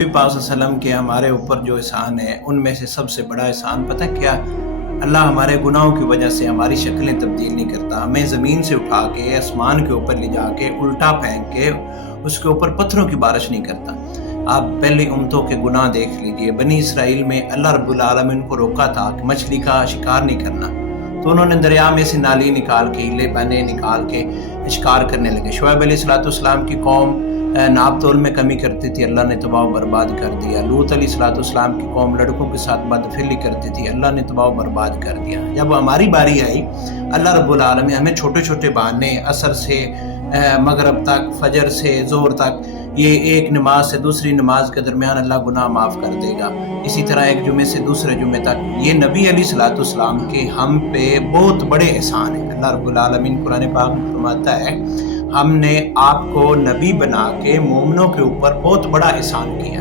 नबी पाक वसल्लम के हमारे ऊपर जो एहसान है उनमें से सबसे बड़ा एहसान पता क्या? अल्लाह हमारे गुनाहों की वजह से हमारी शक्लें तब्दील नहीं करता, हमें ज़मीन से उठा के आसमान के ऊपर ले जाके उल्टा फेंक के उसके ऊपर पत्थरों की बारिश नहीं करता। आप पहली उम्मतों के गुनाह देख लीजिए। बनी इसराइल में अल्लाह रब्बुल आलमीन को रोका था कि मछली का शिकार नहीं करना, तो उन्होंने दरिया में से नाली निकाल के हीले बने निकाल के शिकार करने लगे। शुएब अलैहिस्सलाम की कौम नाप तोल में कमी करती थी, अल्लाह ने तबाह बर्बाद कर दिया। लूत अलैहिस्सलाम की कौम लड़कों के साथ बदफिली करती थी, अल्लाह ने तबाह बर्बाद कर दिया। जब हमारी बारी आई, अल्लाह रब्बुल आलमीन हमें छोटे छोटे बहाने, असर से मगरब तक, फजर से ज़ोहर तक, ये एक नमाज से दूसरी नमाज के दरमियान अल्लाह गुनाह माफ़ कर देगा। इसी तरह एक जुमे से दूसरे जुमे तक, ये नबी अलैहिस्सलाम के हम पे बहुत बड़े एहसान है। अल्लाह रब्बुल आलमीन कुरान पाक में फरमाता है, हमने आपको नबी बना के मोमिनों के ऊपर बहुत बड़ा एहसान किया।